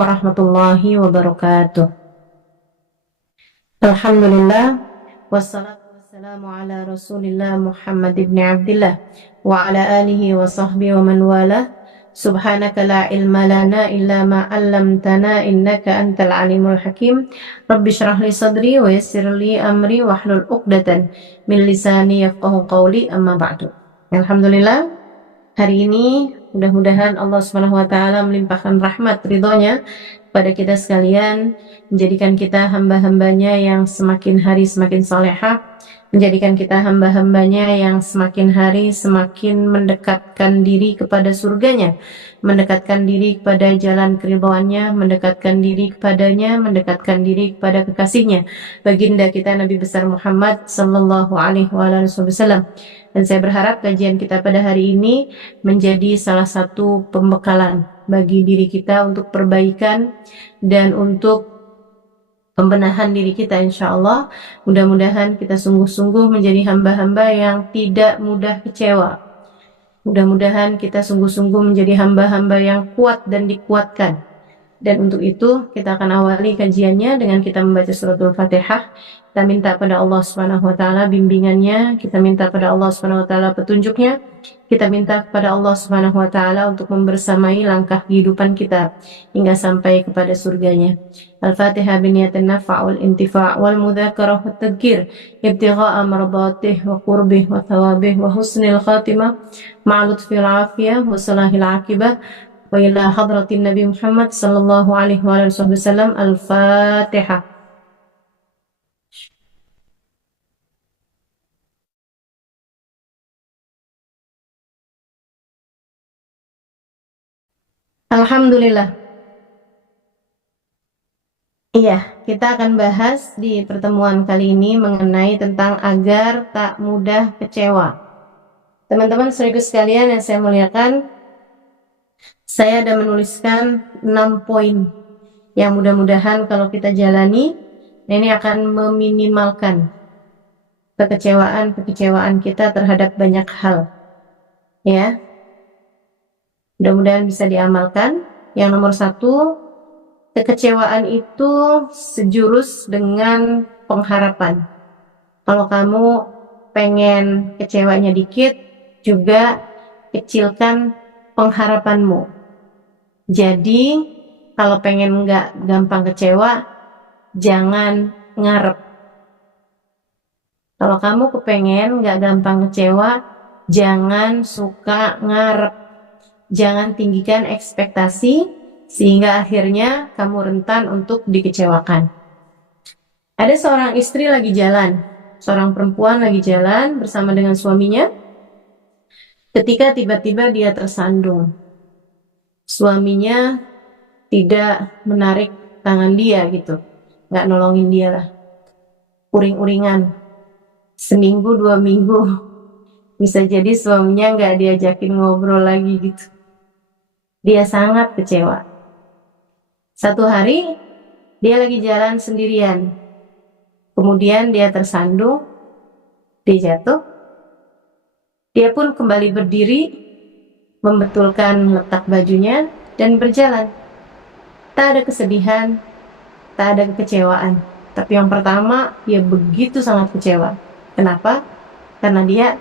warahmatullahi wabarakatuh. Alhamdulillah, wassalatu wassalamu ala rasulillah Muhammad ibn Abdillah wa ala alihi wa sahbihi wa man wala. Subhanaka la ilma lana illa ma 'allamtana innaka antal alimul hakim. Rabbi shrah li sadri wa yassir li amri wahlul 'uqdatan min lisani yafqahu qawli, amma ba'du. Alhamdulillah, hari ini mudah-mudahan Allah Subhanahu wa taala melimpahkan rahmat ridhonya pada kita sekalian, menjadikan kita hamba-hambanya yang semakin hari semakin salehah, menjadikan kita hamba-hambanya yang semakin hari semakin mendekatkan diri kepada surganya, mendekatkan diri kepada jalan keridhoannya, mendekatkan diri kepadanya, mendekatkan diri kepada kekasihnya, baginda kita Nabi besar Muhammad sallallahu alaihi wasallam. Dan saya berharap kajian kita pada hari ini menjadi salah satu pembekalan bagi diri kita untuk perbaikan dan untuk pembenahan diri kita, insya Allah. Mudah-mudahan kita sungguh-sungguh menjadi hamba-hamba yang tidak mudah kecewa. Mudah-mudahan kita sungguh-sungguh menjadi hamba-hamba yang kuat dan dikuatkan. Dan untuk itu kita akan awali kajiannya dengan kita membaca suratul Fatihah. Kita minta pada Allah Subhanahu wa taala bimbingannya, kita minta pada Allah Subhanahu wa taala petunjuknya, kita minta kepada Allah Subhanahu wa taala untuk membersamai langkah kehidupan kita hingga sampai kepada surganya. Al-Fatihah biniyatin nafa' wal intifa' wal mudzakarah wat tadhkir ibtigha'a mardatih wa qurbih wa thawabih wa husnil khatimah ma'a lutfil afiyah wa salahil aqibah wa ila hadratin Nabi Muhammad sallallahu alaihi wasallam. Al-Fatihah. Alhamdulillah. Iya, kita akan bahas di pertemuan kali ini mengenai tentang agar tak mudah kecewa. Teman-teman sekaligus sekalian yang saya muliakan, saya ada menuliskan 6 poin yang mudah-mudahan kalau kita jalani, ini akan meminimalkan kekecewaan kita terhadap banyak hal. Ya, mudah-mudahan bisa diamalkan. Yang nomor 1, kekecewaan itu sejurus dengan pengharapan. Kalau kamu pengen kecewanya dikit, juga kecilkan pengharapanmu. Jadi kalau pengen nggak gampang kecewa, jangan ngarep. Kalau kamu kepengen nggak gampang kecewa, jangan suka ngarep. Jangan tinggikan ekspektasi sehingga akhirnya kamu rentan untuk dikecewakan. Ada seorang istri lagi jalan, seorang perempuan lagi jalan bersama dengan suaminya, ketika tiba-tiba dia tersandung. Suaminya tidak menarik tangan dia gitu, nggak nolongin dia lah. Uring-uringan, seminggu 2 minggu, bisa jadi suaminya nggak diajakin ngobrol lagi gitu. Dia sangat kecewa. Satu hari dia lagi jalan sendirian, kemudian dia tersandung, dia jatuh. Dia pun kembali berdiri, membetulkan letak bajunya dan berjalan. Tak ada kesedihan, tak ada kekecewaan. Tapi yang pertama, dia begitu sangat kecewa. Kenapa? Karena dia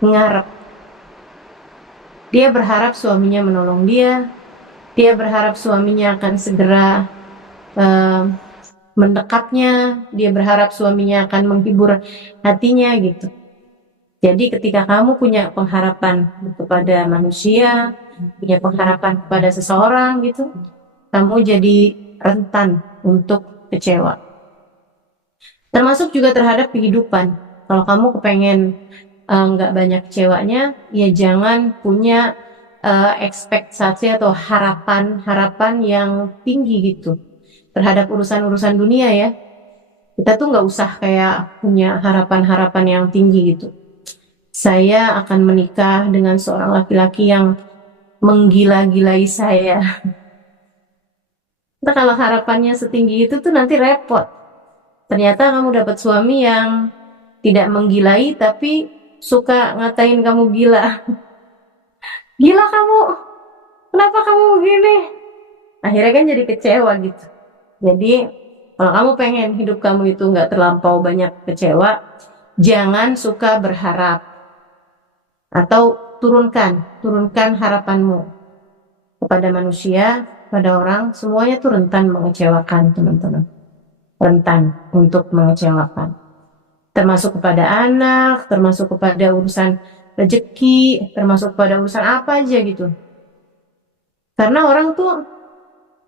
ngarep. Dia berharap suaminya menolong dia. Dia berharap suaminya akan segera mendekapnya. Dia berharap suaminya akan menghibur hatinya gitu. Jadi ketika kamu punya pengharapan kepada manusia, punya pengharapan kepada seseorang gitu, kamu jadi rentan untuk kecewa. Termasuk juga terhadap kehidupan. Kalau kamu kepengen nggak banyak kecewanya, ya jangan punya ekspektasi atau harapan yang tinggi gitu terhadap urusan-urusan dunia ya. Kita tuh nggak usah kayak punya harapan-harapan yang tinggi gitu. Saya akan menikah dengan seorang laki-laki yang menggila-gilai saya. Nah, kalau harapannya setinggi itu tuh nanti repot. Ternyata kamu dapat suami yang tidak menggilai tapi suka ngatain kamu gila. Gila kamu, kenapa kamu begini? Akhirnya kan jadi kecewa gitu. Jadi kalau kamu pengen hidup kamu itu nggak terlampau banyak kecewa, jangan suka berharap atau turunkan harapanmu kepada manusia, pada orang, semuanya tuh rentan mengecewakan teman-teman. Rentan untuk mengecewakan. Termasuk kepada anak, termasuk kepada urusan rezeki, termasuk kepada urusan apa aja gitu. Karena orang tuh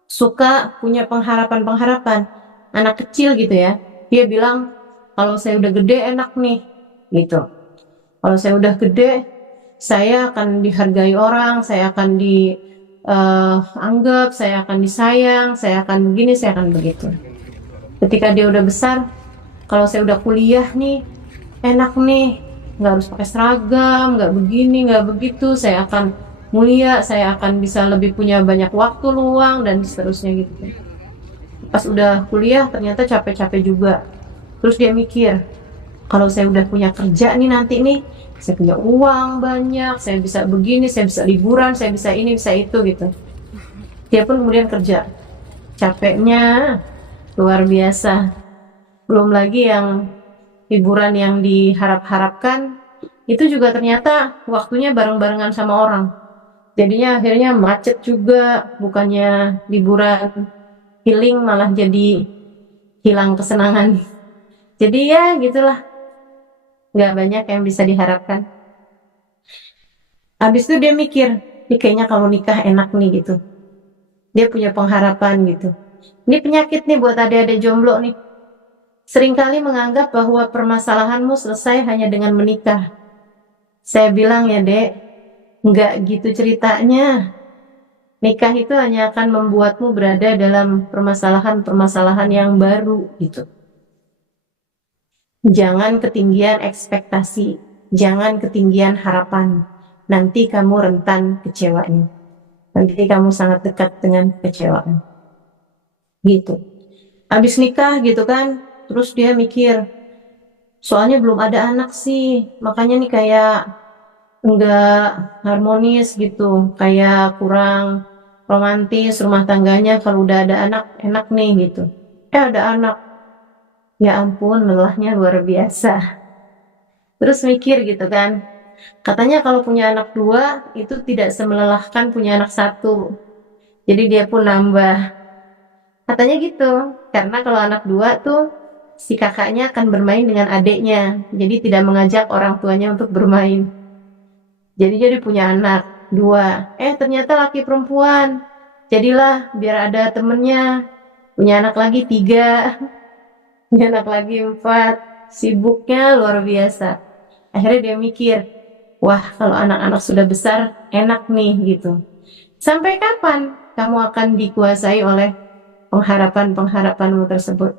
suka punya pengharapan-pengharapan. Anak kecil gitu ya, dia bilang, kalau saya udah gede enak nih, gitu. Kalau saya udah gede, saya akan dihargai orang, saya akan dianggap, saya akan disayang, saya akan begini, saya akan begitu. Ketika dia udah besar, kalau saya udah kuliah nih, enak nih, nggak harus pakai seragam, nggak begini, nggak begitu, saya akan mulia, saya akan bisa lebih punya banyak waktu luang, dan seterusnya gitu. Pas udah kuliah, ternyata capek-capek juga. Terus dia mikir, kalau saya udah punya kerja nih nanti nih, saya punya uang banyak, saya bisa begini, saya bisa liburan, saya bisa ini, bisa itu gitu. Dia pun kemudian kerja. Capeknya luar biasa. Belum lagi yang liburan yang diharap-harapkan, itu juga ternyata waktunya bareng-barengan sama orang. Jadinya akhirnya macet juga, bukannya liburan healing malah jadi hilang kesenangan. Jadi ya gitulah, nggak banyak yang bisa diharapkan. Habis itu dia mikir, ini kayaknya kalau nikah enak nih gitu. Dia punya pengharapan gitu. Ini penyakit nih buat adik-adik jomblo nih. Seringkali menganggap bahwa permasalahanmu selesai hanya dengan menikah. Saya bilang ya dek, nggak gitu ceritanya. Nikah itu hanya akan membuatmu berada dalam permasalahan-permasalahan yang baru gitu. Jangan ketinggian ekspektasi, jangan ketinggian harapan. Nanti kamu rentan kecewanya. Nanti kamu sangat dekat dengan kecewaan. Gitu. Habis nikah gitu kan, terus dia mikir, soalnya belum ada anak sih, makanya nih kayak enggak harmonis gitu, kayak kurang romantis rumah tangganya. Kalau udah ada anak, enak nih gitu. Ada anak, ya ampun, lelahnya luar biasa. Terus mikir gitu kan, katanya kalau punya anak dua itu tidak semelelahkan punya anak satu. Jadi dia pun nambah. Katanya gitu, karena kalau anak dua tuh si kakaknya akan bermain dengan adiknya, jadi tidak mengajak orang tuanya untuk bermain. Jadi punya anak dua, ternyata laki perempuan. Jadilah biar ada temennya, punya anak lagi tiga, punya anak lagi empat, sibuknya luar biasa. Akhirnya dia mikir, wah kalau anak-anak sudah besar enak nih gitu. Sampai kapan kamu akan dikuasai oleh pengharapan-pengharapanmu tersebut?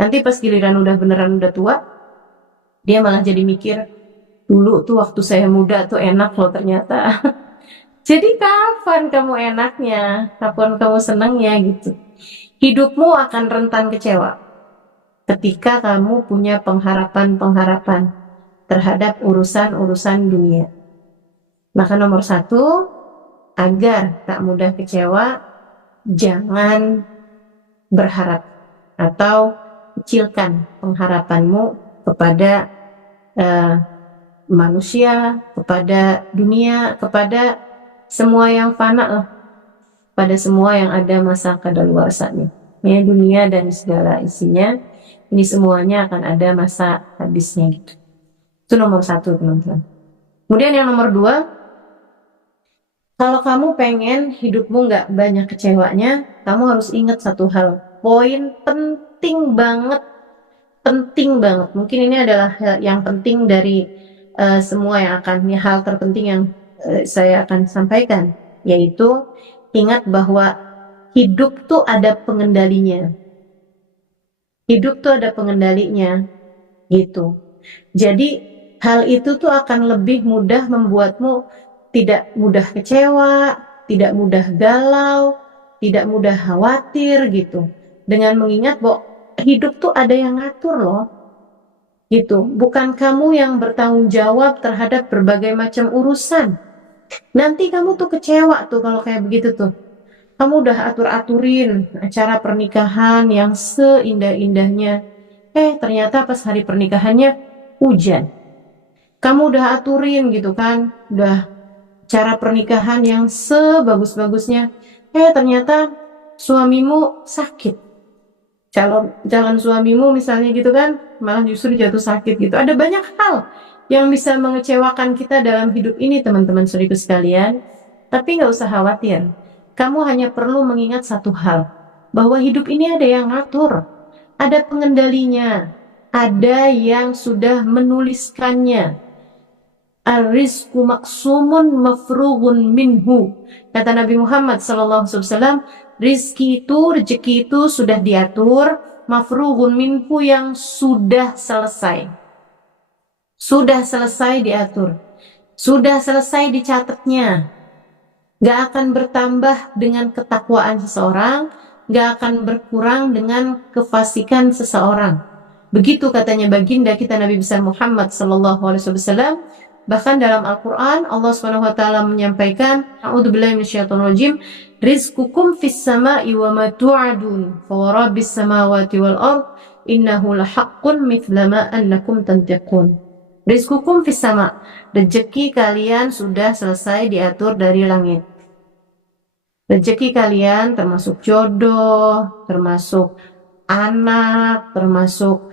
Nanti pas giliran udah beneran udah tua, dia malah jadi mikir, dulu tuh waktu saya muda tuh enak loh ternyata. Jadi kapan kamu enaknya? Kapan kamu senangnya gitu? Hidupmu akan rentan kecewa ketika kamu punya pengharapan-pengharapan terhadap urusan-urusan dunia. Maka nomor satu, agar tak mudah kecewa, jangan berharap atau kecilkan pengharapanmu kepada manusia, kepada dunia, kepada semua yang fana lah, pada semua yang ada masa kadaluarsanya. Ya, dunia dan segala isinya, ini semuanya akan ada masa habisnya gitu. Itu nomor satu teman-teman. Kemudian yang nomor dua, kalau kamu pengen hidupmu nggak banyak kecewanya, kamu harus ingat satu hal, poin penting banget, mungkin ini adalah hal yang penting dari semua yang akan, hal terpenting yang saya akan sampaikan, yaitu ingat bahwa hidup tuh ada pengendalinya. Hidup tuh ada pengendalinya, gitu. Jadi hal itu tuh akan lebih mudah membuatmu tidak mudah kecewa, tidak mudah galau, tidak mudah khawatir gitu. Dengan mengingat bahwa hidup tuh ada yang ngatur loh. Gitu. Bukan kamu yang bertanggung jawab terhadap berbagai macam urusan. Nanti kamu tuh kecewa tuh kalau kayak begitu tuh. Kamu udah atur-aturin acara pernikahan yang seindah-indahnya. Ternyata pas hari pernikahannya hujan. Kamu udah aturin gitu kan, udah cara pernikahan yang sebagus-bagusnya. Ternyata suamimu sakit. Calon suamimu misalnya gitu kan, malah justru jatuh sakit gitu. Ada banyak hal yang bisa mengecewakan kita dalam hidup ini, teman-teman saudaraku sekalian. Tapi nggak usah khawatir. Kamu hanya perlu mengingat satu hal, bahwa hidup ini ada yang ngatur, ada pengendalinya, ada yang sudah menuliskannya. Ar-rizqu maksumun mafrughun minhu. Kata Nabi Muhammad SAW, rizki itu, rezeki itu sudah diatur, mafrughun minhu yang sudah selesai. Sudah selesai diatur. Sudah selesai dicatatnya. Gak akan bertambah dengan ketakwaan seseorang, gak akan berkurang dengan kefasikan seseorang. Begitu katanya baginda kita Nabi besar Muhammad SAW. Bahkan dalam Al-Quran Allah SWT menyampaikan, A'udzubillahi minasyaitonirrajim, rizqukum fis sama'i wa ma tu'adun, fa rabbis samawati wal ard, innahu lahaqqun mithla ma annakum tantiqun. Rizqukum fis sama', rezeki kalian sudah selesai diatur dari langit. Rezeki kalian termasuk jodoh, termasuk anak, termasuk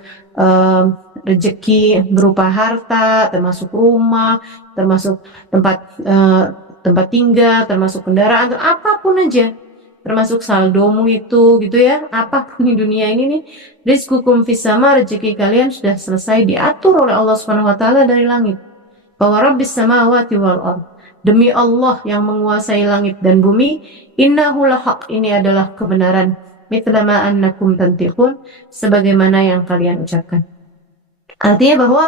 rezeki berupa harta, termasuk rumah, termasuk tempat tinggal, termasuk kendaraan, apapun aja, termasuk saldomu itu gitu ya, apapun di dunia ini nih, rizqukum fis sama, rezeki kalian sudah selesai diatur oleh Allah Subhanahu wa taala dari langit. Bahwa rabbis samawati wal ard, demi Allah yang menguasai langit dan bumi, innahu lahaq, ini adalah kebenaran, mithla ma annakum tantiqun, sebagaimana yang kalian ucapkan. Artinya bahwa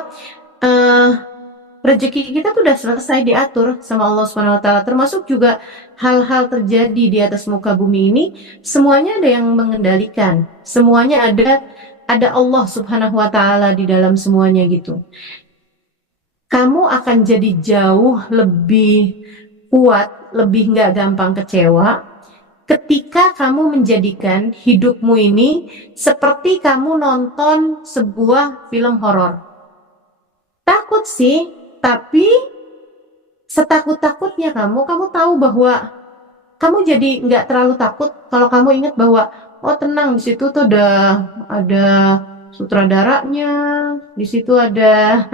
rezeki kita tuh udah selesai diatur sama Allah Subhanahu wa taala, termasuk juga hal-hal terjadi di atas muka bumi ini, semuanya ada yang mengendalikan. Semuanya ada Allah Subhanahu wa taala di dalam semuanya gitu. Kamu akan jadi jauh lebih kuat, lebih nggak gampang kecewa ketika kamu menjadikan hidupmu ini seperti kamu nonton sebuah film horor. Takut sih, tapi setakut-takutnya kamu tahu bahwa kamu jadi nggak terlalu takut kalau kamu ingat bahwa oh tenang, di situ tuh ada sutradaranya, di situ ada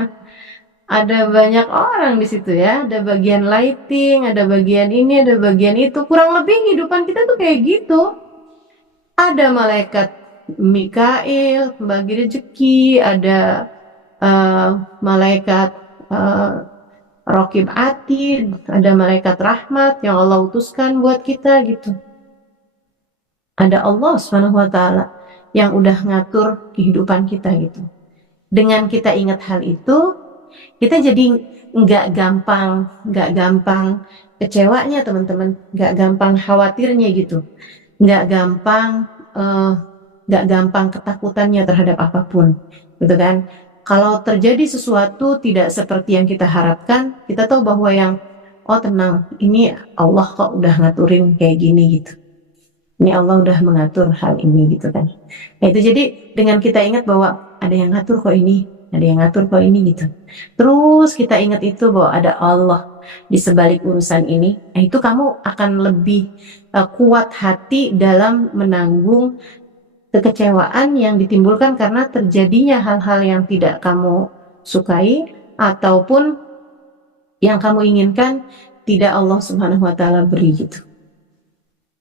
banyak orang di situ ya, ada bagian lighting, ada bagian ini, ada bagian itu. Kurang lebih kehidupan kita tuh kayak gitu. Ada malaikat Mikail, bagi rezeki, ada malaikat Raqib Atid, ada malaikat rahmat yang Allah utuskan buat kita gitu. Ada Allah Subhanahu wa taala yang udah ngatur kehidupan kita gitu. Dengan kita ingat hal itu, kita jadi nggak gampang kecewanya teman-teman, nggak gampang khawatirnya gitu, nggak gampang ketakutannya terhadap apapun gitu kan. Kalau terjadi sesuatu tidak seperti yang kita harapkan, kita tahu bahwa oh tenang, ini Allah kok udah ngaturin kayak gini gitu, ini Allah udah mengatur hal ini gitu kan. Nah itu jadi dengan kita ingat bahwa ada yang ngatur kok ini, ada yang ngatur kok ini gitu, terus kita ingat itu bahwa ada Allah di sebalik urusan ini, itu kamu akan lebih kuat hati dalam menanggung kekecewaan yang ditimbulkan karena terjadinya hal-hal yang tidak kamu sukai ataupun yang kamu inginkan tidak Allah Subhanahu wa taala beri gitu.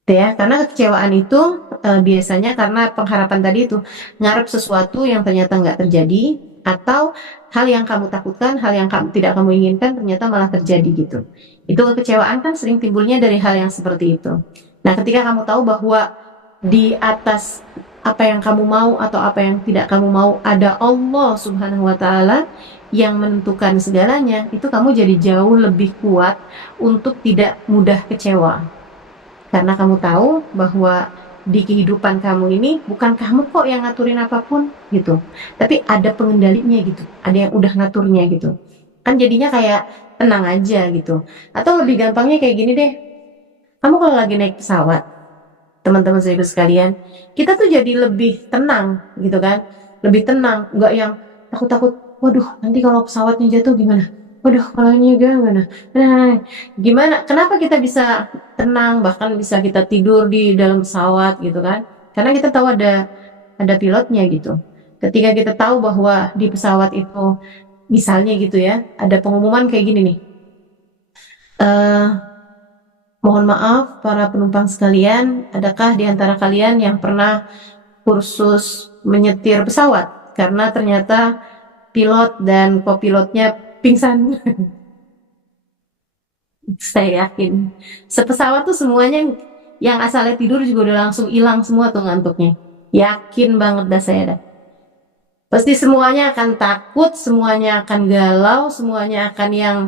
Ya, karena kekecewaan itu biasanya karena pengharapan tadi itu ngarep sesuatu yang ternyata nggak terjadi, atau hal yang kamu takutkan, hal yang tidak kamu inginkan ternyata malah terjadi gitu. Itu kekecewaan kan sering timbulnya dari hal yang seperti itu. Nah, ketika kamu tahu bahwa di atas apa yang kamu mau atau apa yang tidak kamu mau ada Allah Subhanahu wa taala yang menentukan segalanya, itu kamu jadi jauh lebih kuat untuk tidak mudah kecewa. Karena kamu tahu bahwa di kehidupan kamu ini bukan kamu kok yang ngaturin apapun gitu, tapi ada pengendalinya gitu, ada yang udah ngaturnya gitu. Kan jadinya kayak tenang aja gitu. Atau lebih gampangnya kayak gini deh, kamu kalau lagi naik pesawat, teman-teman saya sekalian, kita tuh jadi lebih tenang gitu kan, lebih tenang, nggak yang takut-takut, waduh nanti kalau pesawatnya jatuh gimana, waduh kalau ini gimana, nah gimana, kenapa kita bisa tenang, bahkan bisa kita tidur di dalam pesawat gitu kan, karena kita tahu ada pilotnya gitu. Ketika kita tahu bahwa di pesawat itu misalnya gitu ya, ada pengumuman kayak gini nih, eh mohon maaf para penumpang sekalian, adakah di antara kalian yang pernah kursus menyetir pesawat? Karena ternyata pilot dan kopilotnya pingsan. Saya yakin. Sepesawat tuh semuanya yang asalnya tidur juga udah langsung hilang semua tuh ngantuknya. Yakin banget dah saya dah. Pasti semuanya akan takut, semuanya akan galau, semuanya akan yang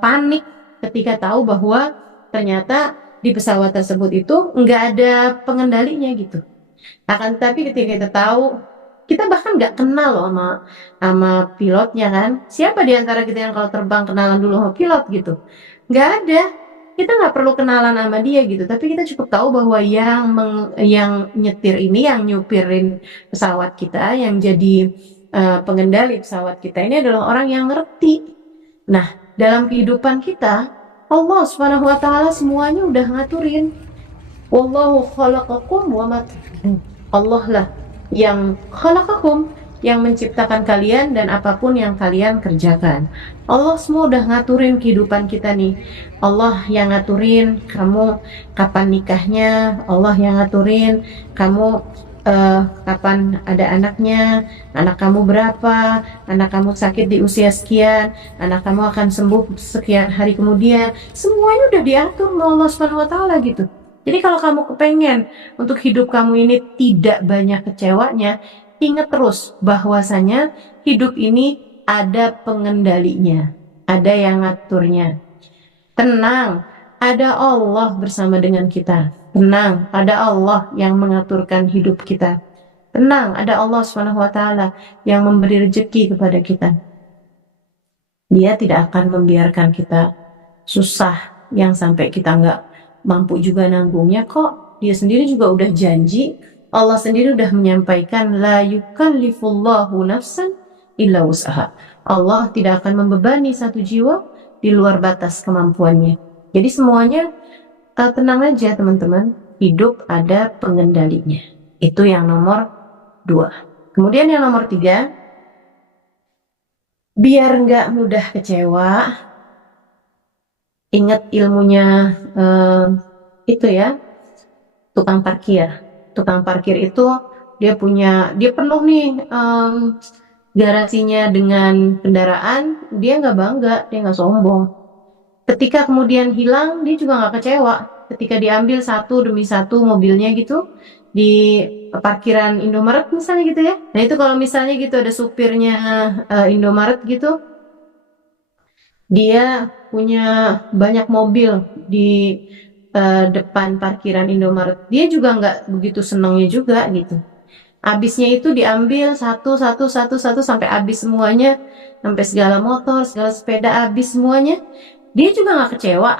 panik ketika tahu bahwa ternyata di pesawat tersebut itu nggak ada pengendalinya gitu. Akan tetapi ketika kita tahu, kita bahkan nggak kenal loh sama pilotnya kan. Siapa di antara kita yang kalau terbang kenalan dulu sama pilot gitu? Nggak ada. Kita nggak perlu kenalan sama dia gitu. Tapi kita cukup tahu bahwa yang nyetir ini, yang nyupirin pesawat kita, yang jadi pengendali pesawat kita ini adalah orang yang ngerti. Nah, dalam kehidupan kita, Allah Subhanahu wa taala semuanya udah ngaturin. Wallahu khalaqakum wa ma Allah lah yang khalaqakum, yang menciptakan kalian dan apapun yang kalian kerjakan. Allah semua udah ngaturin kehidupan kita nih. Allah yang ngaturin kamu kapan nikahnya, Allah yang ngaturin kamu kapan ada anaknya, anak kamu berapa, anak kamu sakit di usia sekian, anak kamu akan sembuh sekian hari kemudian. Semuanya udah diatur oleh Allah Subhanahu wa taala gitu. Jadi kalau kamu kepengen untuk hidup kamu ini tidak banyak kecewanya, ingat terus bahwasanya hidup ini ada pengendalinya, ada yang ngaturnya. Tenang, ada Allah bersama dengan kita. Tenang, ada Allah yang mengaturkan hidup kita. Tenang, ada Allah Subhanahu wa taala yang memberi rezeki kepada kita. Dia tidak akan membiarkan kita susah yang sampai kita nggak mampu juga nanggungnya kok. Dia sendiri juga udah janji, Allah sendiri udah menyampaikan la yukallifullahu nafsan illa wus'aha. Allah tidak akan membebani satu jiwa di luar batas kemampuannya. Jadi semuanya tenang aja teman-teman, hidup ada pengendalinya. Itu yang nomor 2. Kemudian yang nomor 3, biar nggak mudah kecewa, ingat ilmunya itu ya, tukang parkir. Tukang parkir itu dia penuh nih garasinya dengan kendaraan, dia nggak bangga, dia nggak sombong. Ketika kemudian hilang, dia juga nggak kecewa. Ketika diambil satu demi satu mobilnya gitu di parkiran Indomaret misalnya gitu ya. Nah itu kalau misalnya gitu ada supirnya Indomaret gitu, dia punya banyak mobil di depan parkiran Indomaret, dia juga nggak begitu senangnya juga gitu. Habisnya itu diambil satu sampai habis semuanya, sampai segala motor, segala sepeda habis semuanya. Dia juga nggak kecewa,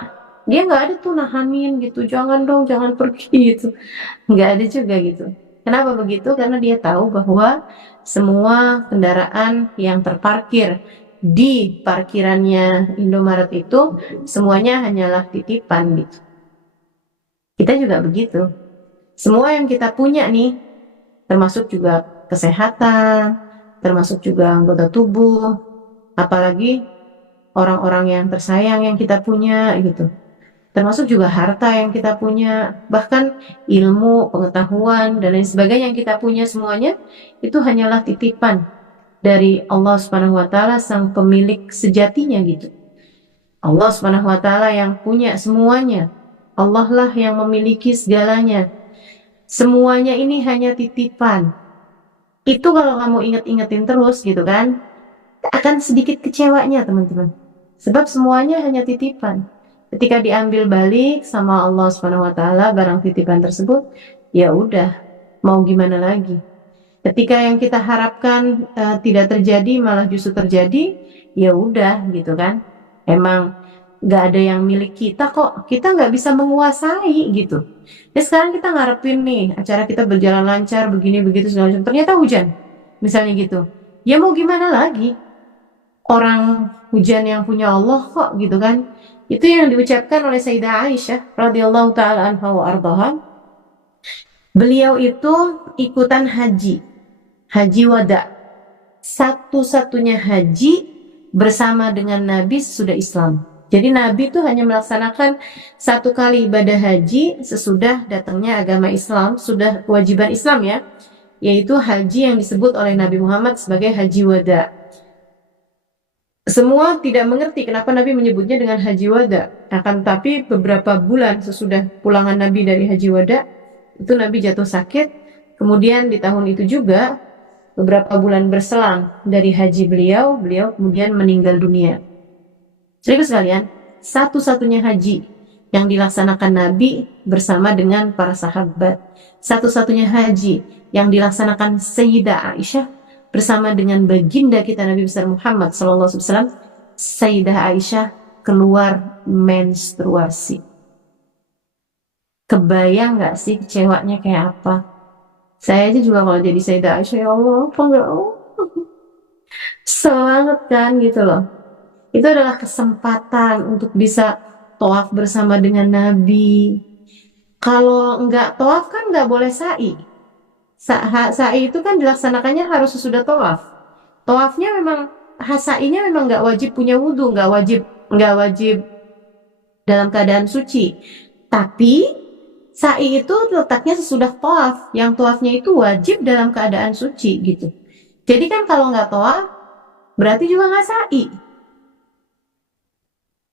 dia nggak ada tuh nahanin gitu, jangan dong, jangan pergi gitu, nggak ada juga gitu. Kenapa begitu? Karena dia tahu bahwa semua kendaraan yang terparkir di parkirannya Indomaret itu semuanya hanyalah titipan gitu. Kita juga begitu. Semua yang kita punya nih, termasuk juga kesehatan, termasuk juga anggota tubuh, apalagi orang-orang yang tersayang yang kita punya gitu. Termasuk juga harta yang kita punya, bahkan ilmu, pengetahuan, dan lain sebagainya yang kita punya semuanya, itu hanyalah titipan dari Allah Subhanahu wa taala, sang pemilik sejatinya gitu. Allah Subhanahu wa taala yang punya semuanya. Allah lah yang memiliki segalanya. Semuanya ini hanya titipan. Itu kalau kamu inget-ingetin terus gitu kan, akan sedikit kecewanya teman-teman. Sebab semuanya hanya titipan. Ketika diambil balik sama Allah Subhanahu wa taala barang titipan tersebut, ya udah, mau gimana lagi? Ketika yang kita harapkan tidak terjadi malah justru terjadi, ya udah gitu kan. Emang nggak ada yang milik kita kok, kita nggak bisa menguasai gitu. Dan sekarang kita ngarepin nih acara kita berjalan lancar begini begitu segala macam, ternyata hujan misalnya gitu, ya mau gimana lagi, orang hujan yang punya Allah kok gitu kan. Itu yang diucapkan oleh Sayyidah Aisyah radhiyallahu taala anha wa ardaha. Beliau itu ikutan haji wada, satu-satunya haji bersama dengan Nabi sudah Islam. Jadi Nabi itu hanya melaksanakan satu kali ibadah haji sesudah datangnya agama Islam, sudah kewajiban Islam ya, yaitu haji yang disebut oleh Nabi Muhammad sebagai haji wada. Semua tidak mengerti kenapa Nabi menyebutnya dengan haji wada. Akan tetapi beberapa bulan sesudah pulangan Nabi dari haji wada, itu Nabi jatuh sakit. Kemudian di tahun itu juga, beberapa bulan berselang dari haji beliau kemudian meninggal dunia. Saudara sekalian, satu-satunya haji yang dilaksanakan Nabi bersama dengan para sahabat. Satu-satunya haji yang dilaksanakan Sayyidah Aisyah bersama dengan baginda kita Nabi besar Muhammad SAW. Sayyidah Aisyah keluar menstruasi. Kebayang gak sih kecewanya kayak apa? Saya aja juga kalau jadi Sayyidah Aisyah, ya Allah, apa enggak Allah? Semangat kan gitu loh. Itu adalah kesempatan untuk bisa tawaf bersama dengan Nabi. Kalau enggak tawaf kan enggak boleh sa'i. Sa'i itu kan dilaksanakannya harus sesudah tawaf. Tawafnya memang, sa'inya memang enggak wajib punya wudhu, enggak wajib dalam keadaan suci. Tapi sa'i itu letaknya sesudah tawaf, yang tawafnya itu wajib dalam keadaan suci gitu. Jadi kan kalau nggak tawaf, berarti juga nggak sa'i.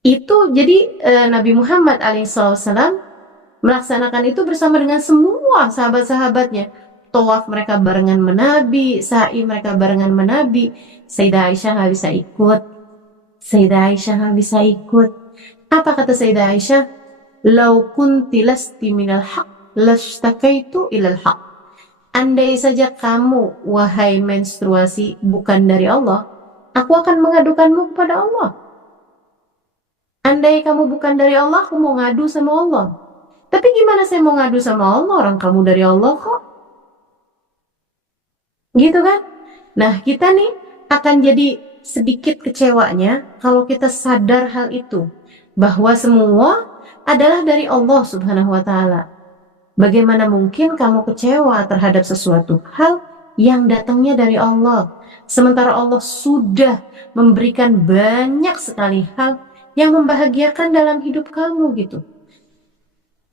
Itu jadi Nabi Muhammad alaihissalam melaksanakan itu bersama dengan semua sahabat-sahabatnya. Tawaf mereka barengan menabi, sa'i mereka barengan menabi. Sayyidah Aisyah nggak bisa ikut. Sayyidah Aisyah nggak bisa ikut. Apa kata Sayyidah Aisyah? Lau kunti lasti minal haq lastakaitu ilal haq. Andai saja kamu, wahai menstruasi, bukan dari Allah, aku akan mengadukanmu kepada Allah. Andai kamu bukan dari Allah, aku mau ngadu sama Allah. Tapi gimana saya mau ngadu sama Allah, orang kamu dari Allah kok? Gitu kan? Nah, kita nih akan jadi sedikit kecewanya kalau kita sadar hal itu, bahwa semua adalah dari Allah Subhanahu wa Ta'ala. Bagaimana mungkin kamu kecewa terhadap sesuatu hal yang datangnya dari Allah, sementara Allah sudah memberikan banyak sekali hal yang membahagiakan dalam hidup kamu gitu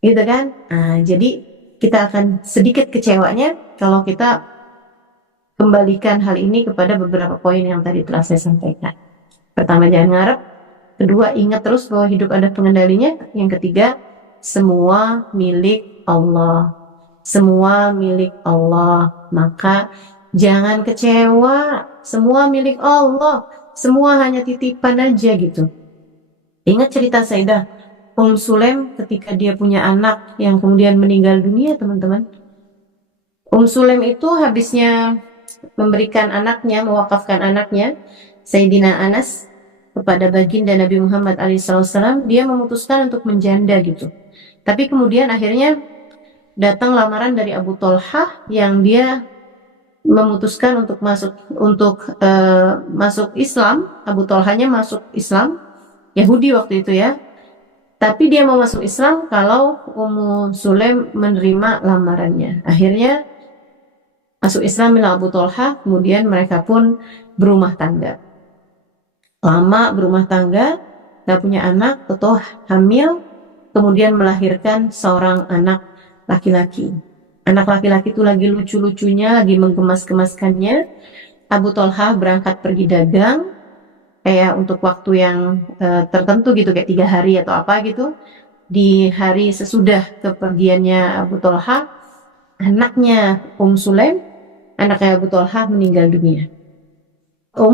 kan? Nah, jadi kita akan sedikit kecewanya kalau kita kembalikan hal ini kepada beberapa poin yang tadi telah saya sampaikan. Pertama, jangan ngarep. Kedua, ingat terus bahwa hidup ada pengendalinya. Yang ketiga, semua milik Allah. Semua milik Allah. Maka jangan kecewa. Semua milik Allah. Semua hanya titipan aja gitu. Ingat cerita Sayyidah Sulaim ketika dia punya anak yang kemudian meninggal dunia, teman-teman. Sulaim itu habisnya memberikan anaknya, mewakafkan anaknya, Sayyidina Anas, kepada baginda Nabi Muhammad alaihissalam, dia memutuskan untuk menjanda gitu. Tapi kemudian akhirnya datang lamaran dari Abu Thalhah yang dia memutuskan untuk masuk Islam. Abu Thalhahnya masuk Islam, Yahudi waktu itu ya. Tapi dia mau masuk Islam kalau Ummu Sulaim menerima lamarannya. Akhirnya masuk Islam adalah Abu Thalhah, kemudian mereka pun berumah tangga. Lama berumah tangga, gak punya anak, atau hamil, kemudian melahirkan seorang anak laki-laki. Anak laki-laki itu lagi lucu-lucunya, lagi menggemas-gemaskannya. Abu Thalhah berangkat pergi dagang, kayak untuk waktu yang tertentu gitu, kayak 3 hari atau apa gitu. Di hari sesudah kepergiannya Abu Thalhah, anaknya Sulaim, anaknya Abu Thalhah meninggal dunia.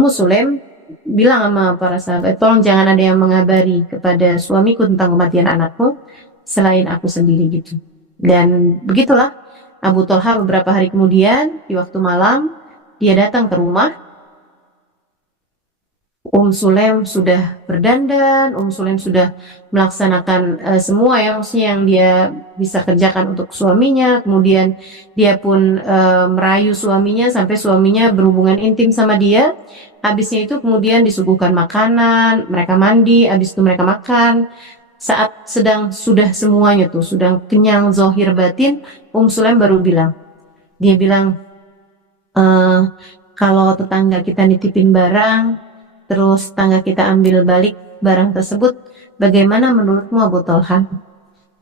Sulaim bilang sama para sahabat, tolong jangan ada yang mengabari kepada suamiku tentang kematian anakku selain aku sendiri gitu. Dan begitulah Abu Thalhah beberapa hari kemudian di waktu malam dia datang ke rumah Sulaim sudah berdandan, Sulaim sudah melaksanakan semua ya, maksudnya yang dia bisa kerjakan untuk suaminya. Kemudian dia pun merayu suaminya sampai suaminya berhubungan intim sama dia. Habisnya itu kemudian disuguhkan makanan, mereka mandi, habis itu mereka makan. Saat sudah semuanya tuh, sudah kenyang zohir batin, Sulaim baru bilang, dia bilang, "Eh, kalau tetangga kita nitipin barang, terus tetangga kita ambil balik barang tersebut, bagaimana menurutmu Abu Thalha?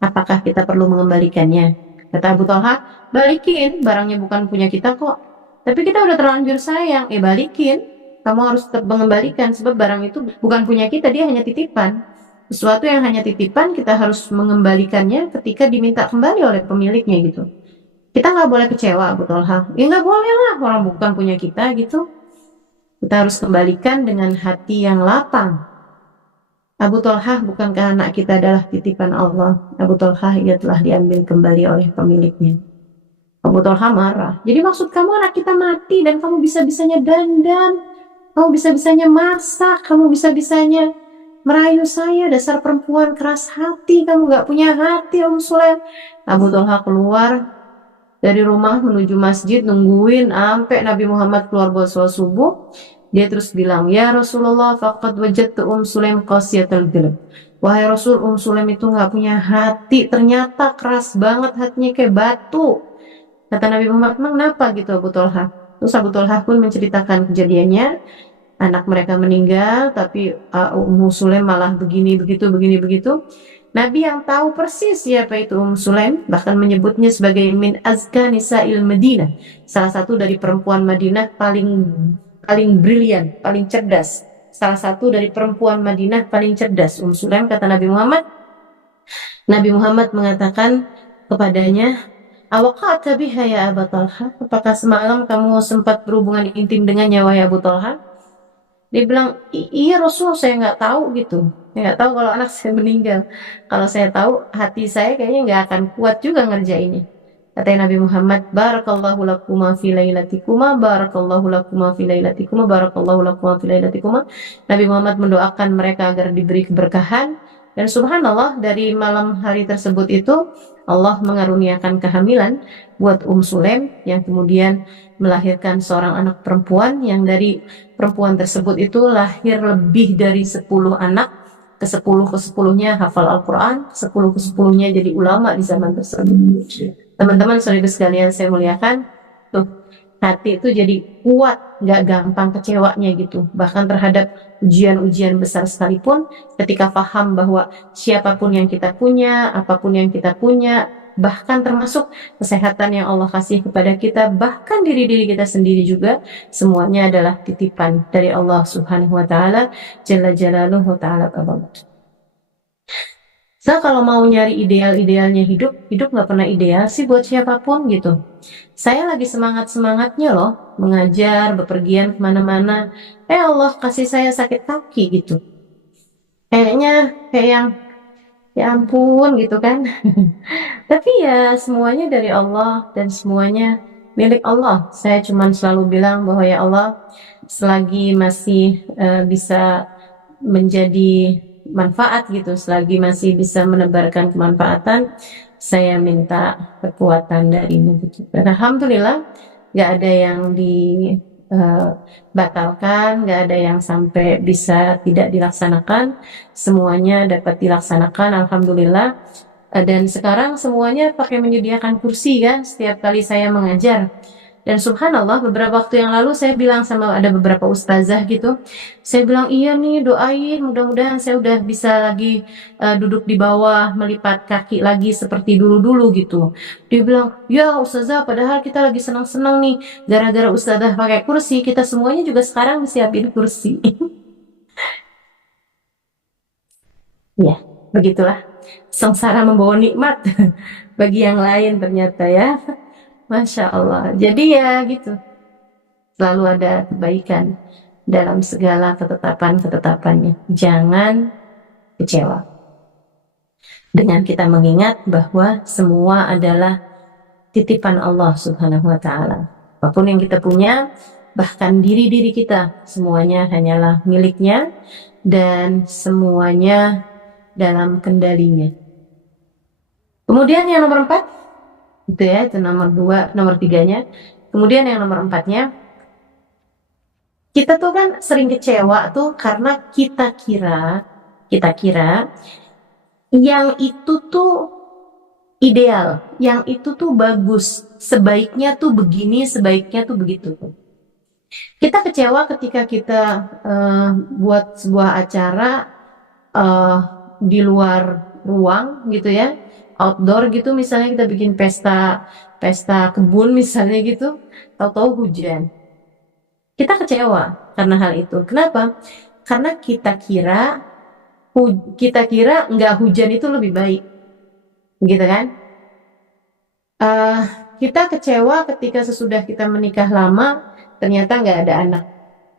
Apakah kita perlu mengembalikannya?" Kata Abu Thalha, "Balikin, barangnya bukan punya kita kok. Tapi kita udah terlanjur sayang, balikin. Kamu harus tetap mengembalikan, sebab barang itu bukan punya kita, dia hanya titipan. Sesuatu yang hanya titipan, kita harus mengembalikannya ketika diminta kembali oleh pemiliknya gitu. Kita nggak boleh kecewa Abu Thalha." Ya nggak boleh lah, orang bukan punya kita gitu. Kita harus kembalikan dengan hati yang lapang. Abu Thalha, bukankah anak kita adalah titipan Allah? Abu Thalha, ia telah diambil kembali oleh pemiliknya. Abu Thalha marah. Jadi maksud kamu anak kita mati dan kamu bisa-bisanya dandan, kamu bisa-bisanya masak, kamu bisa-bisanya merayu saya, dasar perempuan keras hati, kamu gak punya hati Sulaim. Abu Thalha keluar dari rumah menuju masjid, nungguin sampai Nabi Muhammad keluar buat sholat subuh. Dia terus bilang, "Ya Rasulullah, faqad wajadtu Sulaim qasiyatul qalb." Wahai Rasul, Sulaim itu gak punya hati, ternyata keras banget hatinya kayak batu. Kata Nabi Muhammad, "Emang kenapa gitu Abu Thalha?" Terus Abu Thalha pun menceritakan kejadiannya, anak mereka meninggal, tapi Sulaim malah begini begitu. Nabi yang tahu persis siapa itu Sulaim, bahkan menyebutnya sebagai min azka nisa'il Madinah, salah satu dari perempuan Madinah paling brilian, paling cerdas. Salah satu dari perempuan Madinah paling cerdas, Sulaim, kata Nabi Muhammad. Nabi Muhammad mengatakan kepadanya, "Awaqa'ta biha ya Abu Thalha?" Apakah semalam kamu sempat berhubungan intim dengannya wahai Abu Thalha? Dia bilang, "Iya Rasul, saya nggak tahu gitu. Saya nggak tahu kalau anak saya meninggal. Kalau saya tahu, hati saya kayaknya nggak akan kuat juga ngerjainnya." Kata Nabi Muhammad, "Barakallahu lakuma fi lailatikuma, barakallahu lakuma fi lailatikuma, barakallahu lakuma fi lailatikuma." Nabi Muhammad mendoakan mereka agar diberi keberkahan. Dan subhanallah, dari malam hari tersebut itu Allah mengaruniakan kehamilan buat Sulaim, yang kemudian melahirkan seorang anak perempuan, yang dari perempuan tersebut itu lahir lebih dari 10 anak. Ke-10-nya hafal Al-Quran, 10-nya jadi ulama di zaman tersebut. Teman-teman saudara sekalian saya muliakan, tuh hati itu jadi kuat, gak gampang kecewanya gitu. Bahkan terhadap ujian-ujian besar sekalipun, ketika paham bahwa siapapun yang kita punya, apapun yang kita punya, bahkan termasuk kesehatan yang Allah kasih kepada kita, bahkan diri-diri kita sendiri juga, semuanya adalah titipan dari Allah Subhanahu wa Ta'ala, Jalla Jalaluhu Ta'ala Qabalat. Saya kalau mau nyari ideal-idealnya hidup nggak pernah ideal sih buat siapapun gitu. Saya lagi semangat-semangatnya loh, mengajar, bepergian kemana-mana. Allah kasih saya sakit kaki gitu. Kayaknya kayak yang, ya ampun gitu kan. Tapi ya semuanya dari Allah dan semuanya milik Allah. Saya cuma selalu bilang bahwa ya Allah, selagi masih bisa menjadi manfaat gitu, selagi masih bisa menebarkan kemanfaatan, saya minta kekuatan darimu gitu. Dan alhamdulillah gak ada yang dibatalkan, gak ada yang sampai bisa tidak dilaksanakan, semuanya dapat dilaksanakan alhamdulillah. Dan sekarang semuanya pakai menyediakan kursi kan setiap kali saya mengajar. Dan subhanallah, beberapa waktu yang lalu saya bilang sama ada beberapa ustazah gitu, saya bilang, "Iya nih, doain mudah-mudahan saya udah bisa lagi duduk di bawah, melipat kaki lagi seperti dulu-dulu gitu." Dia bilang, "Ya ustazah, padahal kita lagi senang-senang nih, gara-gara ustazah pakai kursi, kita semuanya juga sekarang disiapin kursi." Ya, begitulah sengsara membawa nikmat bagi yang lain ternyata ya. Masya Allah. Jadi ya gitu, selalu ada kebaikan dalam segala ketetapan-ketetapannya. Jangan kecewa. Dengan kita mengingat bahwa semua adalah titipan Allah Subhanahu wa Ta'ala. Apapun yang kita punya, bahkan diri-diri kita, semuanya hanyalah miliknya dan semuanya dalam kendalinya. Kemudian yang nomor 4, itu ya, itu nomor 2, nomor 3-nya. Kemudian yang nomor 4-nya, kita tuh kan sering kecewa tuh karena kita kira yang itu tuh ideal, yang itu tuh bagus, sebaiknya tuh begini, sebaiknya tuh begitu. Kita kecewa ketika kita buat sebuah acara uh, di luar ruang gitu ya, outdoor gitu, misalnya kita bikin pesta kebun misalnya gitu, tahu-tahu hujan. Kita kecewa karena hal itu. Kenapa? Karena kita kira nggak hujan itu lebih baik, gitu kan? Uh, kita kecewa ketika sesudah kita menikah lama ternyata nggak ada anak.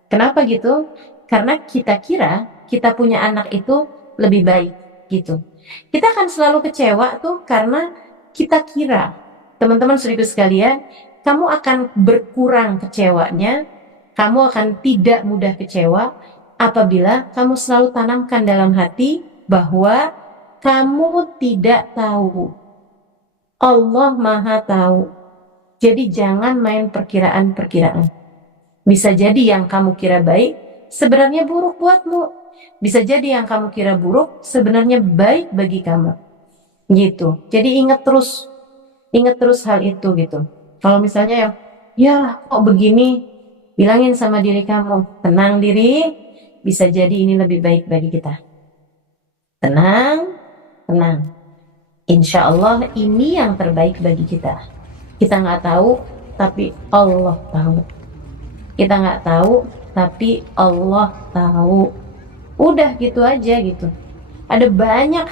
Kenapa gitu? Karena kita kira kita punya anak itu lebih baik gitu. Kita akan selalu kecewa tuh karena kita kira, teman-teman saudaraku sekalian, kamu akan berkurang kecewanya, kamu akan tidak mudah kecewa apabila kamu selalu tanamkan dalam hati bahwa kamu tidak tahu. Allah Maha tahu. Jadi jangan main perkiraan-perkiraan. Bisa jadi yang kamu kira baik sebenarnya buruk buatmu. Bisa jadi yang kamu kira buruk sebenarnya baik bagi kamu. Gitu. Jadi ingat terus hal itu gitu. Kalau misalnya ya kok begini, bilangin sama diri kamu, tenang diri, bisa jadi ini lebih baik bagi kita. Tenang. Insya Allah ini yang terbaik bagi kita. Kita nggak tahu, tapi Allah tahu. Kita nggak tahu, tapi Allah tahu. Udah gitu aja gitu. Ada banyak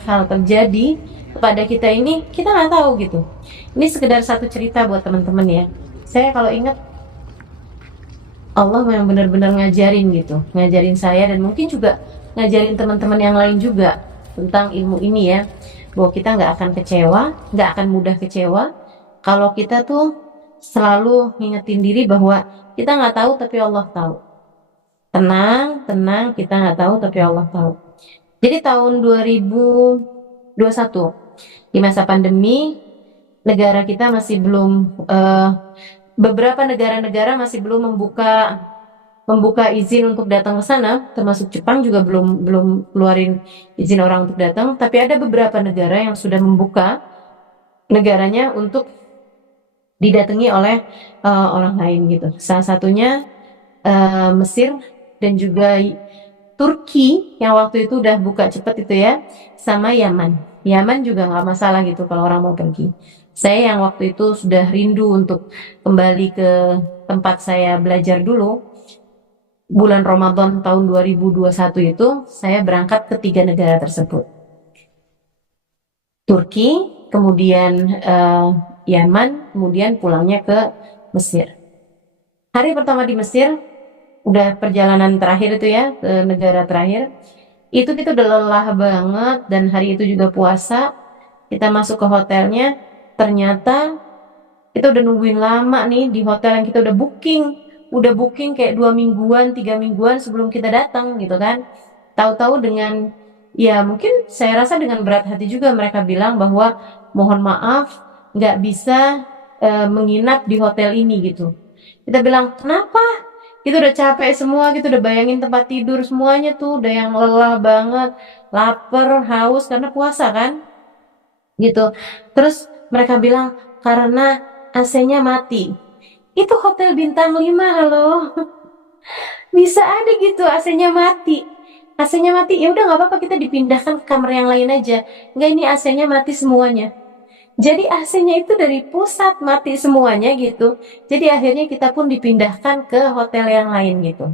hal terjadi kepada kita ini, kita nggak tahu gitu. Ini sekedar satu cerita buat teman-teman ya. Saya kalau ingat, Allah memang benar-benar ngajarin gitu. Ngajarin saya dan mungkin juga ngajarin teman-teman yang lain juga tentang ilmu ini ya. Bahwa kita nggak akan kecewa, nggak akan mudah kecewa kalau kita tuh selalu ngingetin diri bahwa kita nggak tahu tapi Allah tahu. Tenang, kita nggak tahu tapi Allah tahu. Jadi tahun 2021 di masa pandemi, negara kita masih belum beberapa negara-negara masih belum membuka izin untuk datang ke sana, termasuk Jepang juga belum keluarin izin orang untuk datang, tapi ada beberapa negara yang sudah membuka negaranya untuk didatangi oleh orang lain gitu. Salah satunya Mesir dan juga Turki yang waktu itu udah buka cepat itu ya, sama Yaman. Yaman juga nggak masalah gitu kalau orang mau pergi. Saya yang waktu itu sudah rindu untuk kembali ke tempat saya belajar dulu. Bulan Ramadan tahun 2021 itu saya berangkat ke 3 negara tersebut. Turki, kemudian Yaman, kemudian pulangnya ke Mesir. Hari pertama di Mesir, udah perjalanan terakhir itu ya, ke negara terakhir. Itu kita udah lelah banget dan hari itu juga puasa. Kita masuk ke hotelnya, ternyata kita udah nungguin lama nih di hotel yang kita udah booking kayak 2 mingguan, 3 mingguan sebelum kita datang gitu kan. Tahu-tahu dengan, ya mungkin saya rasa dengan berat hati juga mereka bilang bahwa mohon maaf nggak bisa menginap di hotel ini gitu. Kita bilang kenapa? Kita udah capek semua, kita udah bayangin tempat tidur semuanya tuh udah yang lelah banget, lapar, haus karena puasa kan, gitu. Terus mereka bilang karena AC-nya mati. Itu hotel bintang 5 loh. Bisa ada gitu AC-nya mati. AC-nya mati, ya udah nggak apa-apa kita dipindahkan ke kamar yang lain aja. Nggak, ini AC-nya mati semuanya. Jadi AC-nya itu dari pusat mati semuanya gitu. Jadi akhirnya kita pun dipindahkan ke hotel yang lain gitu.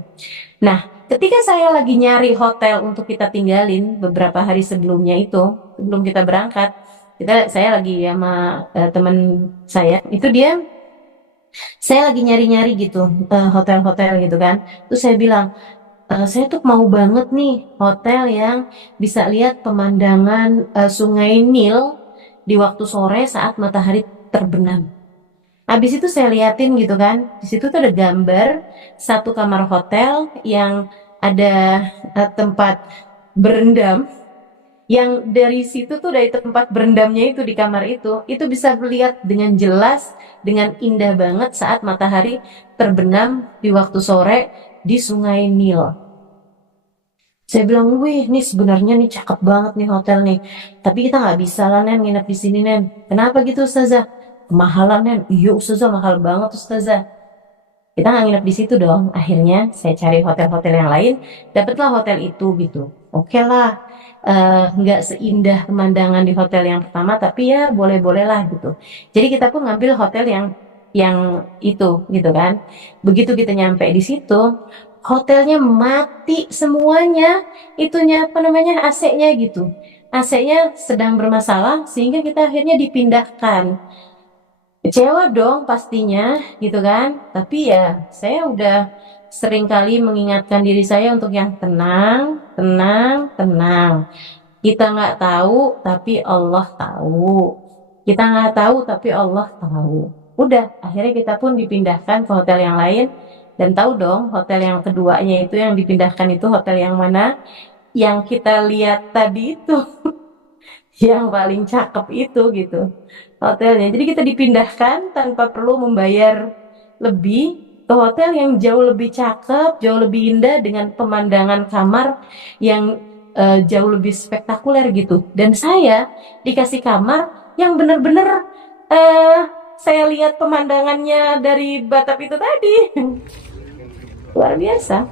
Nah, ketika saya lagi nyari hotel untuk kita tinggalin beberapa hari sebelumnya itu, sebelum kita berangkat, saya lagi sama teman saya, itu saya lagi nyari-nyari gitu hotel-hotel gitu kan. Terus saya bilang, saya tuh mau banget nih hotel yang bisa lihat pemandangan Sungai Nil di waktu sore saat matahari terbenam. Habis itu saya liatin gitu kan, di situ tuh ada gambar satu kamar hotel yang ada tempat berendam, yang dari situ tuh, dari tempat berendamnya itu di kamar itu bisa melihat dengan jelas, dengan indah banget saat matahari terbenam di waktu sore di Sungai Nil. Saya bilang, wih, nih sebenarnya nih cakep banget nih hotel nih. Tapi kita nggak bisa lah, Nen, nginep di sini, Nen. Kenapa gitu, Ustazah? Kemahalan, Nen. Iya, Ustazah, mahal banget, Ustazah. Kita nggak nginep di situ dong. Akhirnya saya cari hotel-hotel yang lain, dapatlah hotel itu gitu. Oke lah, nggak seindah pemandangan di hotel yang pertama, tapi ya boleh-boleh lah gitu. Jadi kita pun ngambil hotel yang itu gitu kan. Begitu kita nyampe di situ, hotelnya mati semuanya, itunya apa namanya, AC-nya gitu. AC-nya sedang bermasalah sehingga kita akhirnya dipindahkan. Kecewa dong pastinya gitu kan. Tapi ya saya udah sering kali mengingatkan diri saya untuk yang tenang, tenang, tenang. Kita nggak tahu tapi Allah tahu. Kita nggak tahu tapi Allah tahu. Udah, akhirnya kita pun dipindahkan ke hotel yang lain. Dan tahu dong, hotel yang keduanya itu yang dipindahkan itu hotel yang mana? Yang kita lihat tadi itu, yang paling cakep itu gitu hotelnya. Jadi kita dipindahkan tanpa perlu membayar lebih ke hotel yang jauh lebih cakep, jauh lebih indah dengan pemandangan kamar yang jauh lebih spektakuler gitu. Dan saya dikasih kamar yang benar-benar saya lihat pemandangannya dari batap itu tadi. Luar biasa.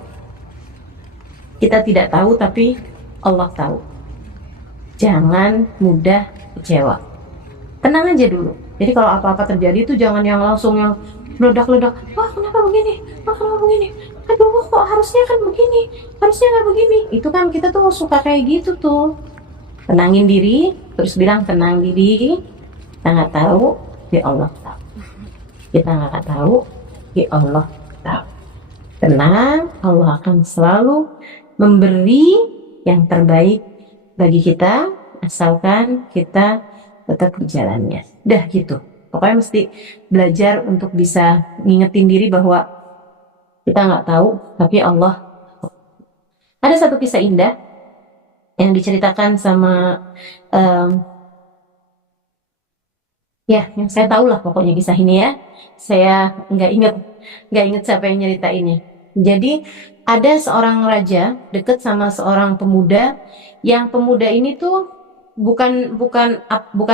Kita tidak tahu tapi Allah tahu. Jangan mudah kecewa. Tenang aja dulu. Jadi kalau apa-apa terjadi itu jangan yang langsung yang meledak-ledak. Wah, kenapa begini? Wah, kenapa begini? Aduh, kok harusnya kan begini? Harusnya nggak begini. Itu kan kita tuh suka kayak gitu tuh. Tenangin diri, terus bilang tenang diri. Kita nggak tahu, ya Allah tahu. Kita nggak tahu, ya Allah tahu. Tenang, Allah akan selalu memberi yang terbaik bagi kita, asalkan kita tetap di jalannya. Udah gitu. Pokoknya mesti belajar untuk bisa ngingetin diri bahwa kita nggak tahu, tapi Allah. Ada satu kisah indah yang diceritakan sama ya, yang saya tahu lah pokoknya kisah ini ya. Saya nggak inget siapa yang nyeritainnya. Jadi ada seorang raja deket sama seorang pemuda, yang pemuda ini tuh bukan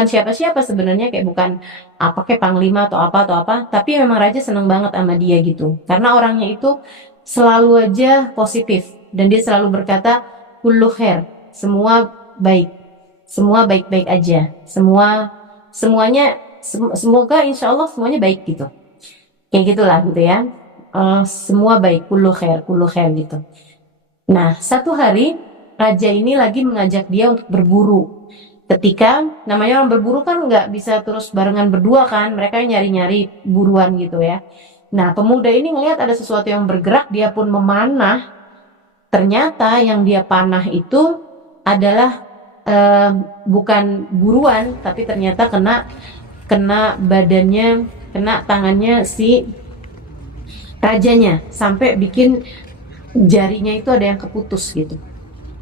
siapa-siapa sebenarnya, kayak bukan apa kayak panglima atau apa, tapi memang raja seneng banget sama dia gitu. Karena orangnya itu selalu aja positif dan dia selalu berkata kullu khair, semua baik. Semua baik-baik aja. Semoga insya Allah semuanya baik gitu. Kayak gitulah gitu ya. Semua baik, kullu khair gitu. Nah, satu hari raja ini lagi mengajak dia untuk berburu. Ketika namanya orang berburu kan nggak bisa terus barengan berdua kan, mereka nyari-nyari buruan gitu ya. Nah, pemuda ini ngelihat ada sesuatu yang bergerak, dia pun memanah. Ternyata yang dia panah itu adalah bukan buruan, tapi ternyata kena badannya, kena tangannya si rajanya, sampai bikin jarinya itu ada yang keputus gitu.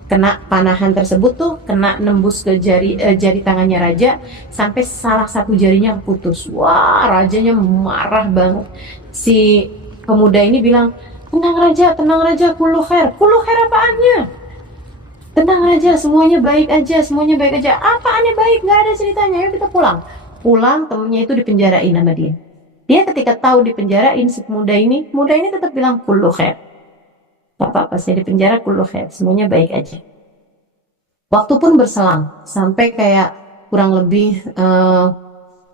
Kena panahan tersebut tuh kena nembus ke jari tangannya raja, sampai salah satu jarinya keputus. Wah, rajanya marah banget. Si pemuda ini bilang, tenang raja, kullu khair apaannya? Tenang aja, semuanya baik aja. Apaannya baik? Nggak ada ceritanya. Ayo kita pulang. Temennya itu dipenjarain sama dia. Dia ketika tahu dipenjarain si pemuda ini tetap bilang kullu khair. Gak apa-apa, saya di penjara kullu khair, semuanya baik aja. Waktu pun berselang sampai kayak kurang lebih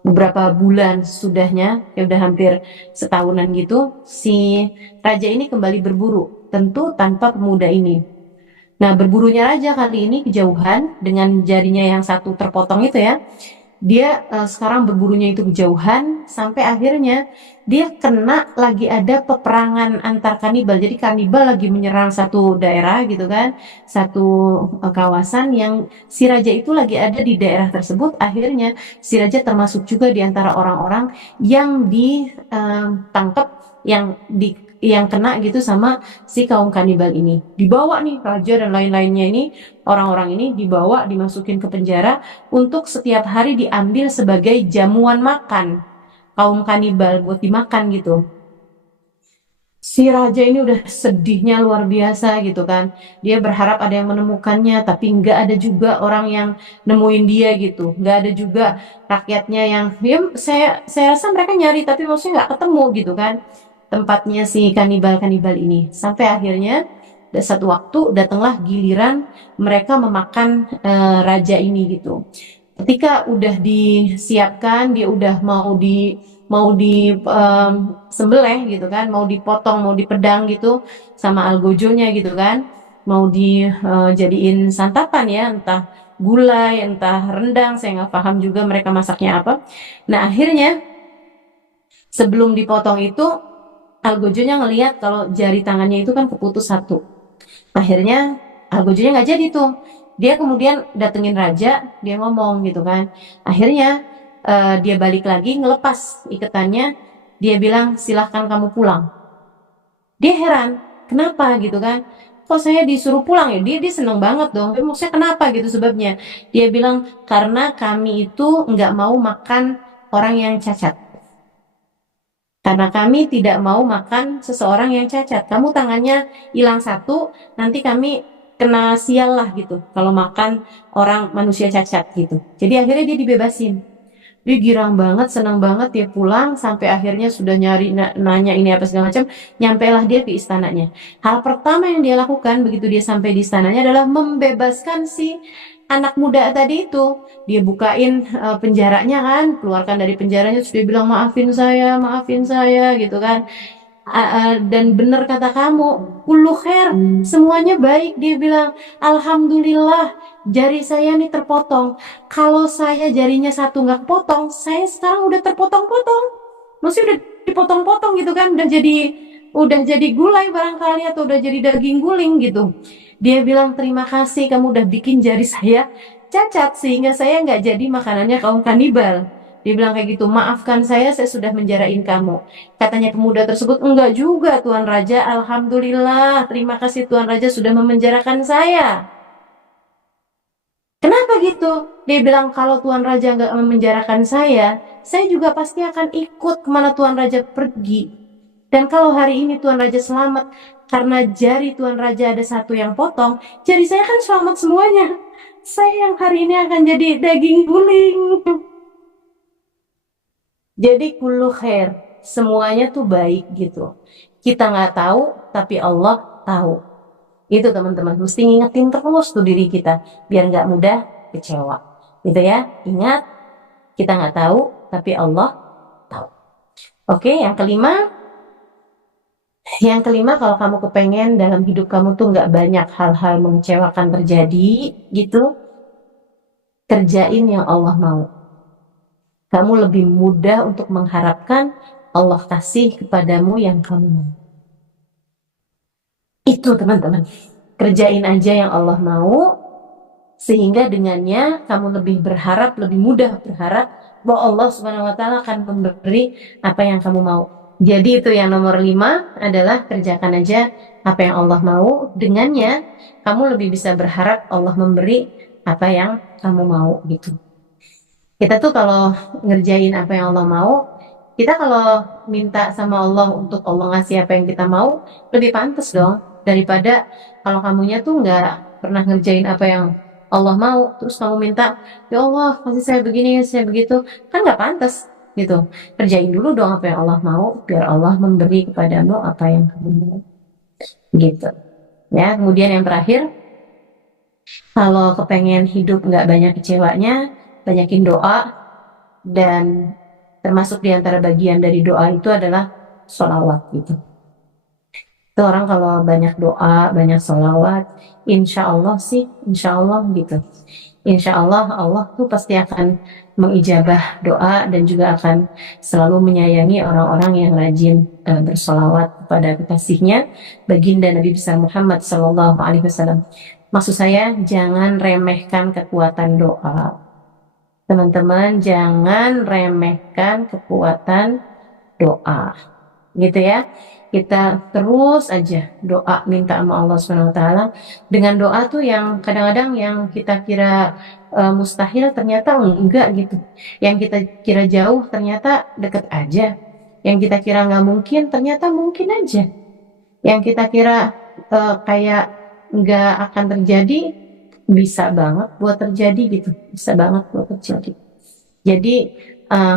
beberapa bulan sesudahnya, ya udah hampir setahunan gitu, si raja ini kembali berburu, tentu tanpa pemuda ini. Nah, berburunya raja kali ini kejauhan dengan jarinya yang satu terpotong itu ya. Dia sekarang berburunya itu kejauhan sampai akhirnya dia kena lagi ada peperangan antar kanibal. Jadi kanibal lagi menyerang satu daerah gitu kan, satu kawasan yang si raja itu lagi ada di daerah tersebut. Akhirnya si raja termasuk juga di antara orang-orang yang ditangkap, yang kena gitu sama si kaum kanibal ini. Dibawa nih raja dan lain-lainnya ini, orang-orang ini dibawa dimasukin ke penjara untuk setiap hari diambil sebagai jamuan makan kaum kanibal buat dimakan gitu. Si raja ini udah sedihnya luar biasa gitu kan. Dia berharap ada yang menemukannya, tapi nggak ada juga orang yang nemuin dia gitu. Nggak ada juga rakyatnya yang, ya saya rasa mereka nyari tapi maksudnya nggak ketemu gitu kan. Tempatnya si kanibal-kanibal ini. Sampai akhirnya satu waktu datanglah giliran mereka memakan raja ini gitu. Ketika udah disiapkan, dia udah mau di sembelih gitu kan, mau dipotong, mau dipedang gitu sama algojonya gitu kan, mau dijadiin santapan ya, entah gulai, entah rendang, saya nggak paham juga mereka masaknya apa. Nah akhirnya sebelum dipotong itu algojonya ngelihat kalau jari tangannya itu kan keputus satu. Akhirnya algojonya nggak jadi tuh. Dia kemudian datengin raja, dia ngomong gitu kan. Akhirnya dia balik lagi ngelepas ikatannya. Dia bilang silahkan kamu pulang. Dia heran, kenapa gitu kan? Kok saya disuruh pulang ya? Dia seneng banget dong. Maksudnya kenapa gitu sebabnya? Dia bilang karena kami itu nggak mau makan orang yang cacat. Karena kami tidak mau makan seseorang yang cacat. Kamu tangannya hilang satu, nanti kami kena sial lah gitu. Kalau makan orang manusia cacat gitu. Jadi akhirnya dia dibebasin. Dia girang banget, senang banget, dia pulang sampai akhirnya sudah nyari nanya ini apa segala macam, nyampailah dia ke istananya. Hal pertama yang dia lakukan begitu dia sampai di istananya adalah membebaskan si anak muda tadi itu. Dia bukain penjaranya kan, keluarkan dari penjaranya, terus dia bilang maafin saya gitu kan. Dan benar kata kamu, kullu khair, semuanya baik. Dia bilang alhamdulillah jari saya nih terpotong. Kalau saya jarinya satu nggak potong, saya sekarang udah terpotong-potong, maksudnya udah dipotong-potong gitu kan, udah jadi gulai barangkali, atau udah jadi daging guling gitu. Dia bilang terima kasih kamu udah bikin jari saya cacat sehingga saya nggak jadi makanannya kaum kanibal. Dia bilang kayak gitu, maafkan saya sudah menjarain kamu. Katanya pemuda tersebut, enggak juga Tuan Raja, alhamdulillah, terima kasih Tuan Raja sudah memenjarakan saya. Kenapa gitu? Dia bilang kalau Tuan Raja nggak memenjarakan saya juga pasti akan ikut kemana Tuan Raja pergi. Dan kalau hari ini Tuan Raja selamat, karena jari Tuan Raja ada satu yang potong, jari saya kan selamat semuanya. Saya yang hari ini akan jadi daging guling. Jadi kullu khair, semuanya tuh baik gitu. Kita nggak tahu, tapi Allah tahu. Itu teman-teman, mesti ngingetin terus tuh diri kita, biar nggak mudah kecewa. Gitu ya, ingat, kita nggak tahu, tapi Allah tahu. Oke, yang kelima kalau kamu kepengen dalam hidup kamu tuh nggak banyak hal-hal mengecewakan terjadi, gitu, kerjain yang Allah mau. Kamu lebih mudah untuk mengharapkan Allah kasih kepadamu yang kamu mau. Itu teman-teman, kerjain aja yang Allah mau, sehingga dengannya kamu lebih berharap, lebih mudah berharap bahwa Allah Subhanahu wa Ta'ala akan memberi apa yang kamu mau. Jadi itu yang nomor 5 adalah kerjakan aja apa yang Allah mau, dengannya kamu lebih bisa berharap Allah memberi apa yang kamu mau gitu. Kita tuh kalau ngerjain apa yang Allah mau, kita kalau minta sama Allah untuk Allah ngasih apa yang kita mau, lebih pantas dong daripada kalau kamunya tuh nggak pernah ngerjain apa yang Allah mau, terus kamu minta, ya Allah kasih saya begini, saya begitu, kan nggak pantas gitu. Kerjain dulu dong apa yang Allah mau, biar Allah memberi kepadamu apa yang kamu mau, gitu. Ya, kemudian yang terakhir, kalau kepengen hidup nggak banyak kecewanya, banyakin doa, dan termasuk di antara bagian dari doa itu adalah sholawat gitu. Itu orang kalau banyak doa, banyak sholawat, insya Allah sih, insya Allah gitu. Insya Allah Allah tuh pasti akan mengijabah doa dan juga akan selalu menyayangi orang-orang yang rajin bersolawat kepada kekasihnya, baginda Nabi besar Muhammad Sallallahu Alaihi Wasallam. Maksud saya jangan remehkan kekuatan doa. Teman-teman jangan remehkan kekuatan doa, gitu ya. Kita terus aja doa minta sama Allah Subhanahu wa taala. Dengan doa tuh yang kadang-kadang yang kita kira mustahil ternyata enggak gitu. Yang kita kira jauh ternyata deket aja. Yang kita kira nggak mungkin ternyata mungkin aja. Yang kita kira kayak nggak akan terjadi bisa banget buat terjadi gitu. Bisa banget buat terjadi. Jadi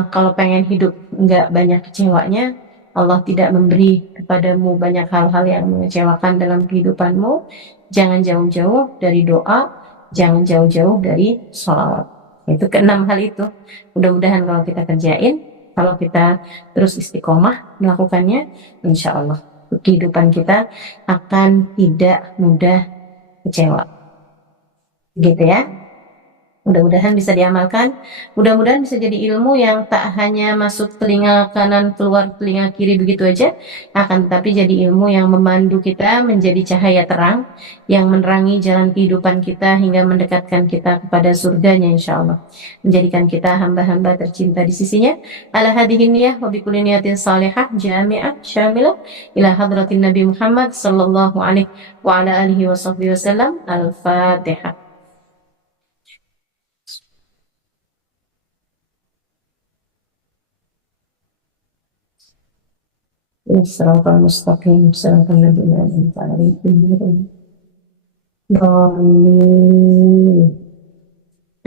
kalau pengen hidup nggak banyak kecewanya, Allah tidak memberi kepadamu banyak hal-hal yang mengecewakan dalam kehidupanmu, jangan jauh-jauh dari doa, jangan jauh-jauh dari sholawat. Itu keenam hal itu. Mudah-mudahan kalau kita kerjain, kalau kita terus istiqomah melakukannya, insya Allah kehidupan kita akan tidak mudah kecewa. Gitu ya. Mudah-mudahan bisa diamalkan, mudah-mudahan bisa jadi ilmu yang tak hanya masuk telinga kanan, keluar telinga kiri begitu aja, akan tetapi jadi ilmu yang memandu kita menjadi cahaya terang, yang menerangi jalan kehidupan kita hingga mendekatkan kita kepada surganya insya Allah. Menjadikan kita hamba-hamba tercinta di sisinya. Ala hadihin niyah wa bikulli niyatin salihah, jami'ah, syamilah, ila hadratin Nabi Muhammad sallallahu alaihi wa ala alihi wa sahbihi wasallam. Al-Fatihah. الصراط المستقيم صراط الذين أنعمت عليهم غير الضالين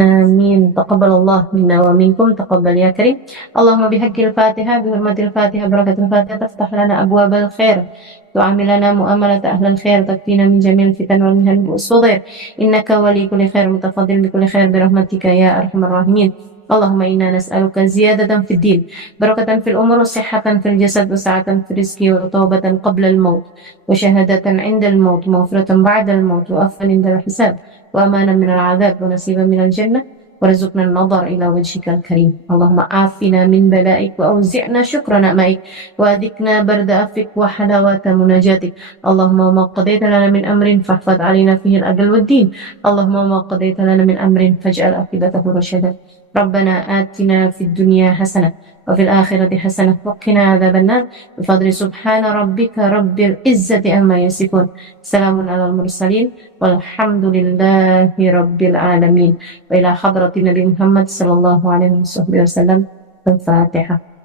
آمين تقبل الله منا ومنكم تقبل يا كريم اللهم بحق الفاتحة بحرمة الفاتحة بركة الفاتحة تفتح لنا أبواب الخير تعاملنا مؤاملة أهل الخير تكفينا من جميع الفتن والمهن والصدير إنك ولي كل خير متفضل بكل خير برحمتك يا أرحم الراحمين اللهم إنا نسألك زيادة في الدين بركة في الأمور وصحة في الجسد وسعة في الرزق وطوبة قبل الموت وشهادة عند الموت ومغفرة بعد الموت وعفوا عند الحساب وأمانا من العذاب ونصيبا من الجنة ورزقنا النظر إلى وجهك الكريم اللهم عافنا من بلائك وأوزعنا شكر نعمائك وأذقنا برد عفوك وحلاوة مناجاتك اللهم ما قضيت لنا من أمر فاحفظ علينا فيه الأجل والدين اللهم ما قضيت لنا من أمر فاجعل عاقبته رشدا ربنا آتنا في الدنيا حسنة وفي الآخرة حسنة وقنا عذاب النار بفضل سبحان ربك رب العزة عما يصفون سلام على المرسلين والحمد لله رب العالمين وإلى حضرة النبي محمد صلى الله عليه وسلم الفاتحة.